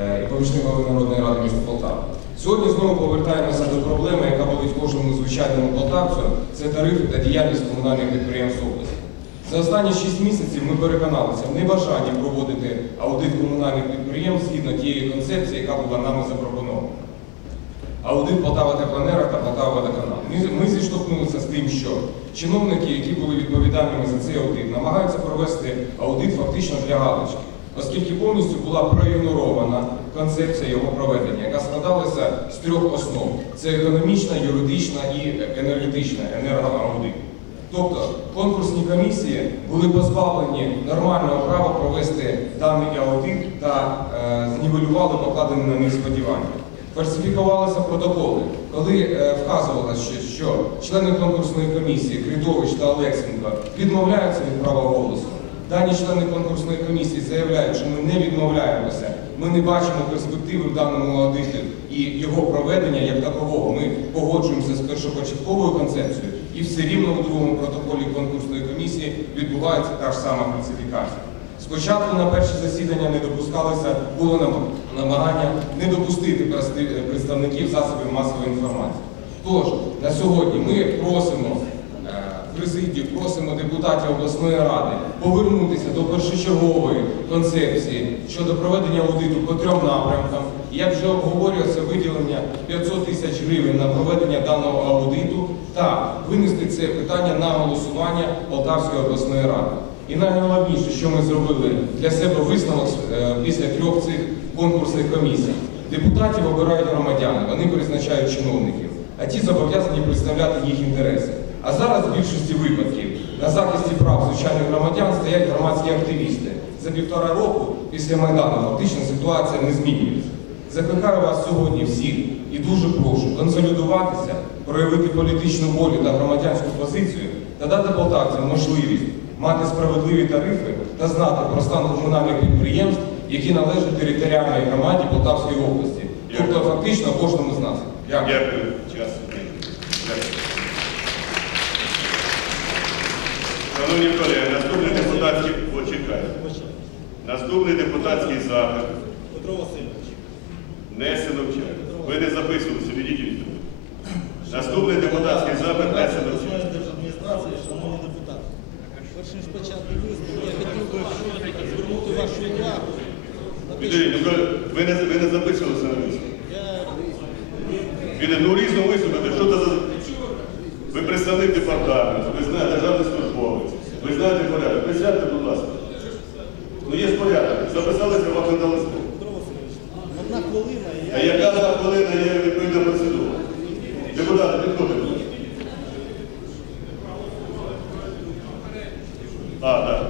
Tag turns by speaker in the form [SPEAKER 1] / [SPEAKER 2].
[SPEAKER 1] Е, і помічник голови народної ради міста Полтава. Сьогодні знову повертаємося до проблеми, яка болить кожному звичайному полтавцю, це тарифи та діяльність комунальних підприємств області. За останні 6 місяців ми переконалися в небажанні проводити аудит комунальних підприємств згідно тієї концепції, яка була нами запропонована. Аудит Полтава Теплоенерго та Полтава Водоканал. Ми, ми зіштовхнулися з тим, що чиновники, які були відповідальними за цей аудит, намагаються провести аудит фактично для галочки, оскільки повністю була проігнорована концепція його проведення, яка складалася з трьох основ: це економічна, юридична і енергетична енергоаудит. Тобто конкурсні комісії були позбавлені нормального права провести даний аудит та е, знівелювали покладені на них сподівання. Фальсифікувалися протоколи, коли е, вказувалося, що, члени конкурсної комісії Кридович та Олексенко відмовляються від права голосу. Дані члени конкурсної комісії заявляють, що ми не відмовляємося, ми не бачимо перспективи в даному аудиті і його проведення як такового. Ми погоджуємося з першопочатковою концепцією, і все рівно у другому протоколі конкурсної комісії відбувається та ж сама фальсифікація. Спочатку на перші засідання не допускалося, було нам- намагання не допустити представників засобів масової інформації. Тож на сьогодні ми просимо е, президію, просимо депутатів обласної ради повернутися до першочергової концепції щодо проведення аудиту по трьом напрямкам. Як вже обговорюється виділення 500 тисяч гривень на проведення даного аудиту та винести це питання на голосування Полтавської обласної ради. І найголовніше, що ми зробили для себе висновок е, після трьох цих конкурсних комісій. Депутатів обирають громадяни, вони призначають чиновників, а ті зобов'язані представляти їх інтереси. А зараз в більшості випадків на захисті прав звичайних громадян стоять громадські активісти. За півтора року після Майдану фактично ситуація не змінюється. Закликаю вас сьогодні всіх і дуже прошу консолідуватися, проявити політичну волю та громадянську позицію та дати полтавцям можливість мати справедливі тарифи та знати про стан комунальних підприємств, які належать територіальній громаді Полтавської області, тобто фактично кожному з нас. Дякую.
[SPEAKER 2] Дякую. Шановні колеги, наступний депутатський почекай. Наступний депутатський запит.
[SPEAKER 3] Петро Васильович.
[SPEAKER 2] Не Синовчак. Ви не записувалися, відійдіть. від. Наступний депутатський запит не Синовчак.
[SPEAKER 3] Починаю держадміністрації, шановні депутати. Перш ніж почати виступ, я хотів би звернути вашу увагу на
[SPEAKER 2] ну, ви не, ви не записувалися на виступ.
[SPEAKER 3] я
[SPEAKER 2] ну різно виступити, що це за... Ви представник департаменту, ви знаєте, державний службовець, ви знаєте порядок. Присядьте, будь ласка. Ну є порядок. Записалися, вам дали слово.
[SPEAKER 3] Одна хвилина,
[SPEAKER 2] А
[SPEAKER 3] я
[SPEAKER 2] яка uh, the